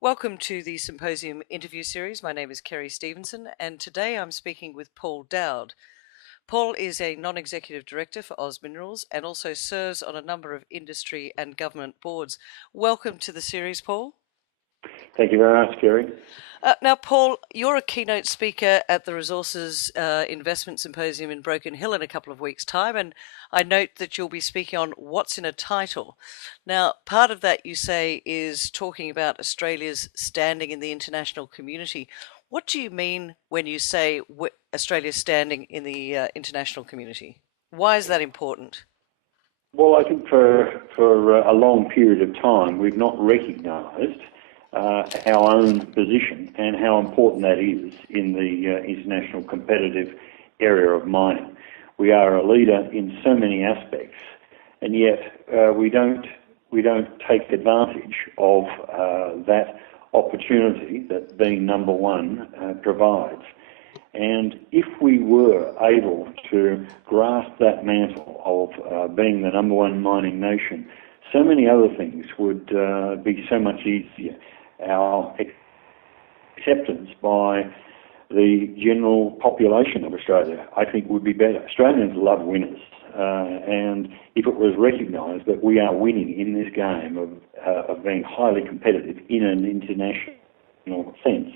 Welcome to the Symposium interview series. My name is Kerry Stevenson, and today I'm speaking with Paul Dowd. Paul is a non-executive director for Oz Minerals and also serves on a number of industry and government boards. Welcome to the series, Paul. Thank you very much, Kerry. Now, Paul, you're a keynote speaker at the Resources Investment Symposium in Broken Hill in a couple of weeks' time, and I note that you'll be speaking on what's in a title. Now, part of that, you say, is talking about Australia's standing in the international community. What do you mean when you say Australia's standing in the international community? Why is that important? Well, I think for a long period of time, we've not recognised our own position and how important that is in the international competitive area of mining. We are a leader in so many aspects, and yet we don't take advantage of that opportunity that being number one provides. And if we were able to grasp that mantle of being the number one mining nation, so many other things would be so much easier. Our acceptance by the general population of Australia, I think, would be better. Australians love winners, and if it was recognised that we are winning in this game of being highly competitive in an international sense,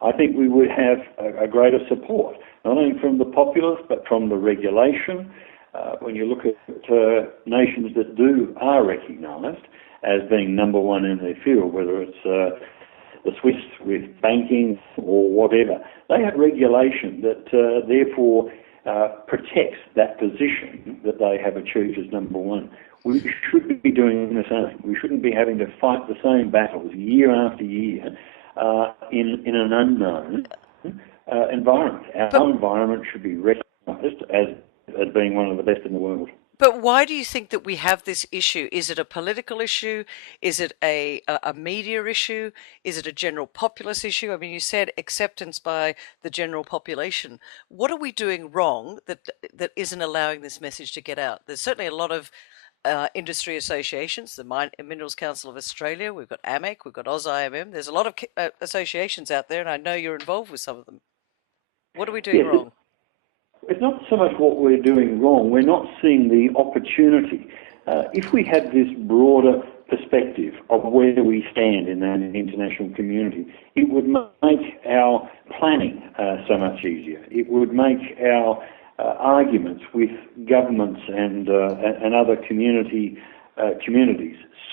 I think we would have a greater support, not only from the populace but from the regulation. When you look at nations that are recognised as being number one in their field, whether it's the Swiss with banking or whatever, they have regulation that therefore protects that position that they have achieved as number one. We should be doing the same. We shouldn't be having to fight the same battles year after year in an unknown environment. Our environment should be recognised as being one of the best in the world. But why do you think that we have this issue? Is it a political issue? Is it a media issue? Is it a general populace issue? I mean, you said acceptance by the general population. What are we doing wrong that isn't allowing this message to get out? There's certainly a lot of industry associations, the Minerals Council of Australia, we've got AMEC, we've got AusIMM. There's a lot of associations out there, and I know you're involved with some of them. What are we doing wrong? It's not so much what we're doing wrong. We're not seeing the opportunity. If we had this broader perspective of where we stand in that international community, it would make our planning so much easier. It would make our arguments with governments and other communities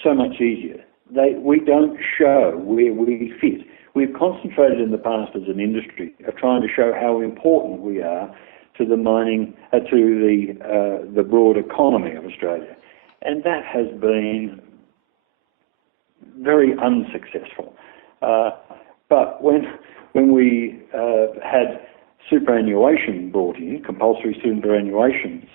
so much easier. We don't show where we fit. We've concentrated in the past as an industry of trying to show how important we are to the mining, to the broad economy of Australia, and that has been very unsuccessful. But when we had superannuation brought in, compulsory superannuation,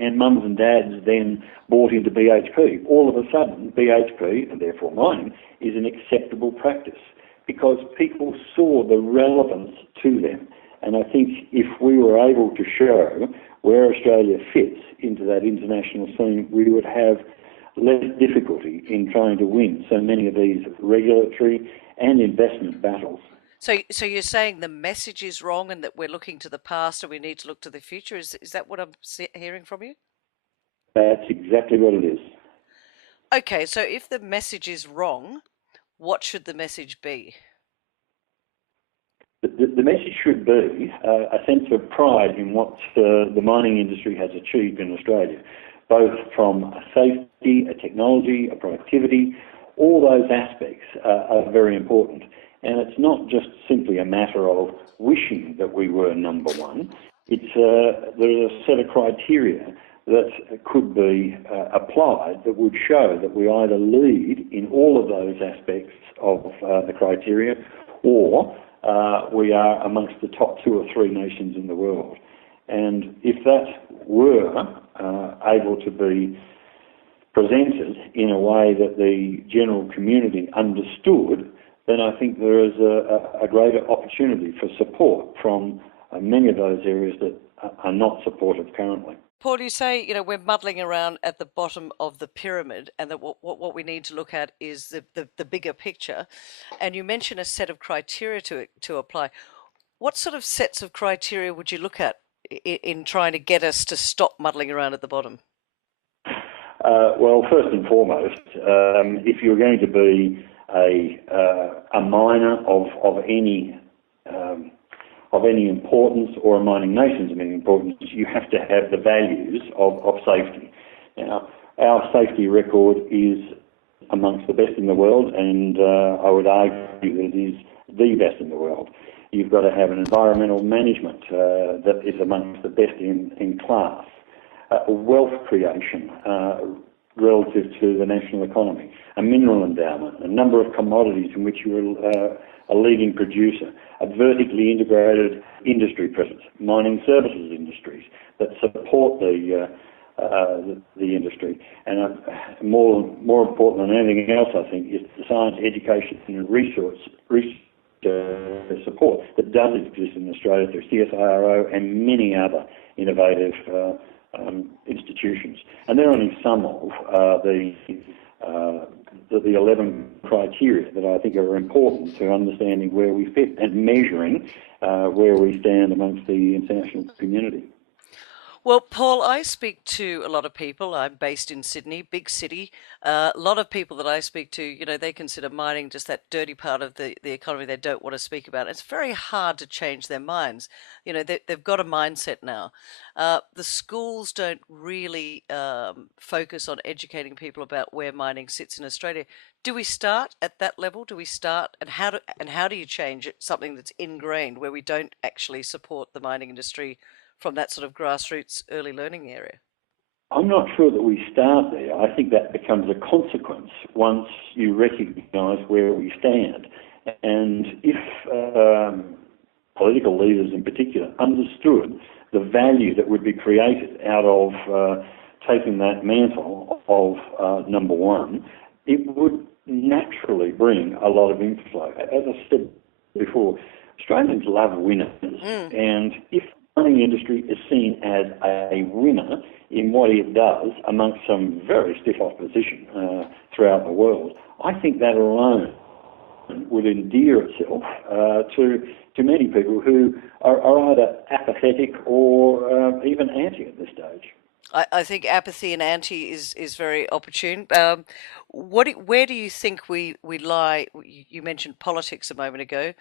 and mums and dads then bought into BHP, all of a sudden BHP, and therefore mining, is an acceptable practice because people saw the relevance to them. And I think if we were able to show where Australia fits into that international scene, we would have less difficulty in trying to win so many of these regulatory and investment battles. So you're saying the message is wrong and that we're looking to the past and we need to look to the future? Is that what I'm hearing from you? That's exactly what it is. Okay, so if the message is wrong, what should the message be? The message should be a sense of pride in what the mining industry has achieved in Australia, both from a safety, a technology, a productivity. All those aspects are very important. And it's not just simply a matter of wishing that we were number one. There's a set of criteria that could be applied that would show that we either lead in all of those aspects of the criteria or we are amongst the top 2 or 3 nations in the world. And if that were able to be presented in a way that the general community understood, then I think there is a greater opportunity for support from many of those areas that are not supportive currently. Paul, you say, we're muddling around at the bottom of the pyramid and that what we need to look at is the bigger picture. And you mention a set of criteria to apply. What sort of sets of criteria would you look at in trying to get us to stop muddling around at the bottom? Well, first and foremost, if you're going to be a miner of any importance, or a mining nations of any importance, you have to have the values of safety. Now, our safety record is amongst the best in the world, and I would argue that it is the best in the world. You've got to have an environmental management that is amongst the best in class. Wealth creation relative to the national economy, a mineral endowment, a number of commodities in which you're a leading producer, a vertically integrated industry presence, mining services industries that support the industry, and more important than anything else, I think, is the science, education, and research support that does exist in Australia through CSIRO and many other innovative institutions. And they're only some of the 11 criteria that I think are important to understanding where we fit and measuring where we stand amongst the international community. Well, Paul, I speak to a lot of people. I'm based in Sydney, big city. A lot of people that I speak to, they consider mining just that dirty part of the economy they don't want to speak about. It's very hard to change their minds. They've got a mindset now. The schools don't really focus on educating people about where mining sits in Australia. Do we start at that level? Do we start, and how do you change it, something that's ingrained where we don't actually support the mining industry from that sort of grassroots early learning area? I'm not sure that we start there. I think that becomes a consequence once you recognise where we stand. And if political leaders in particular understood the value that would be created out of taking that mantle of number one, it would naturally bring a lot of inflow. As I said before, Australians love winners, and if the mining industry is seen as a winner in what it does amongst some very stiff opposition throughout the world, I think that alone would endear itself to many people who are either apathetic or even anti at this stage. I think apathy and anti is very opportune. Where do you think we lie? You mentioned politics a moment ago.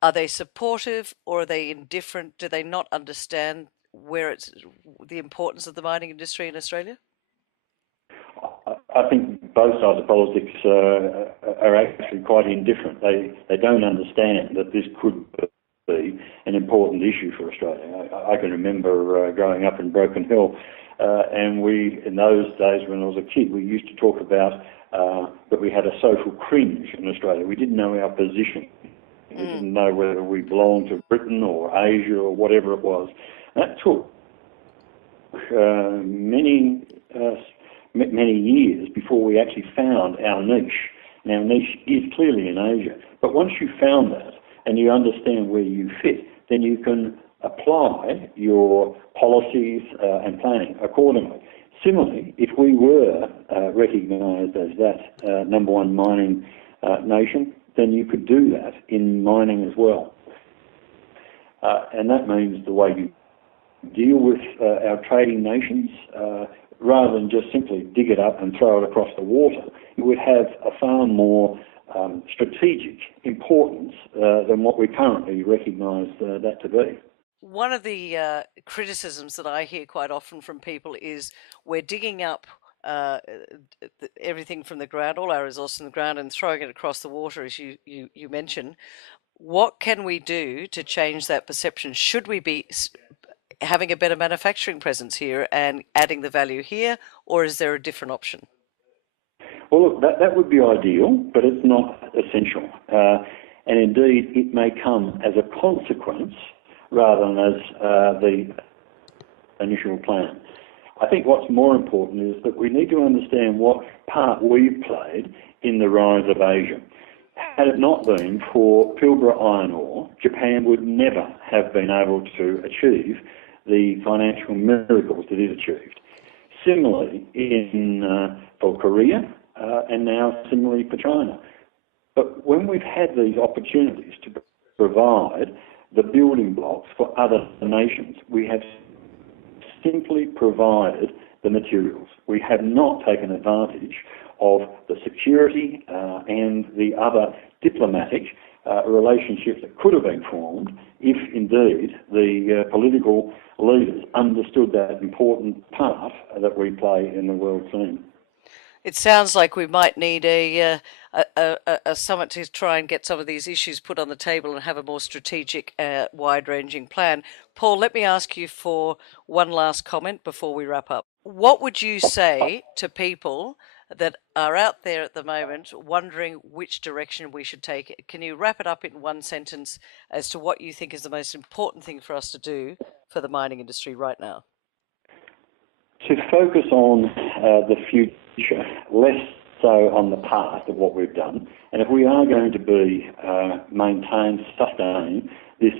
Are they supportive or are they indifferent? Do they not understand where it's the importance of the mining industry in Australia? I think both sides of politics are actually quite indifferent. They don't understand that this could be an important issue for Australia. I can remember growing up in Broken Hill, and in those days when I was a kid, we used to talk about that we had a social cringe in Australia. We didn't know our position. We didn't know whether we belonged to Britain or Asia or whatever it was. That took many years before we actually found our niche. And our niche is clearly in Asia. But once you've found that and you understand where you fit, then you can apply your policies and planning accordingly. Similarly, if we were recognised as that number one mining nation, then you could do that in mining as well. And that means the way you deal with our trading nations, rather than just simply dig it up and throw it across the water, it would have a far more strategic importance than what we currently recognise that to be. One of the criticisms that I hear quite often from people is we're digging up everything from the ground, all our resources in the ground, and throwing it across the water, as you mentioned. What can we do to change that perception? Should we be having a better manufacturing presence here and adding the value here, or is there a different option? Well, look, that would be ideal, but it's not essential. And indeed, it may come as a consequence rather than as the initial plan. I think what's more important is that we need to understand what part we've played in the rise of Asia. Had it not been for Pilbara iron ore, Japan would never have been able to achieve the financial miracles that it achieved. Similarly for Korea, and now similarly for China. But when we've had these opportunities to provide the building blocks for other nations, we have simply provided the materials. We have not taken advantage of the security and the other diplomatic relationships that could have been formed if indeed the political leaders understood that important part that we play in the world scene. It sounds like we might need a summit to try and get some of these issues put on the table and have a more strategic, wide-ranging plan. Paul, let me ask you for one last comment before we wrap up. What would you say to people that are out there at the moment wondering which direction we should take? Can you wrap it up in one sentence as to what you think is the most important thing for us to do for the mining industry right now? To focus on the future, less so on the past of what we've done. And if we are going to be sustain this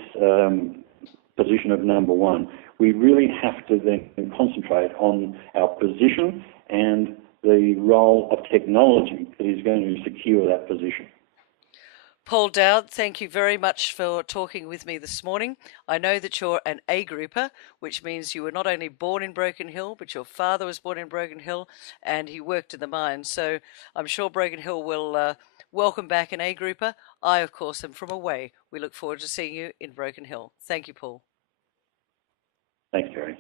position of number one, we really have to then concentrate on our position and the role of technology that is going to secure that position. Paul Dowd, thank you very much for talking with me this morning. I know that you're an A grouper, which means you were not only born in Broken Hill, but your father was born in Broken Hill and he worked in the mine. So I'm sure Broken Hill will welcome back an A grouper. I, of course, am from away. We look forward to seeing you in Broken Hill. Thank you, Paul. Thanks, Kerry.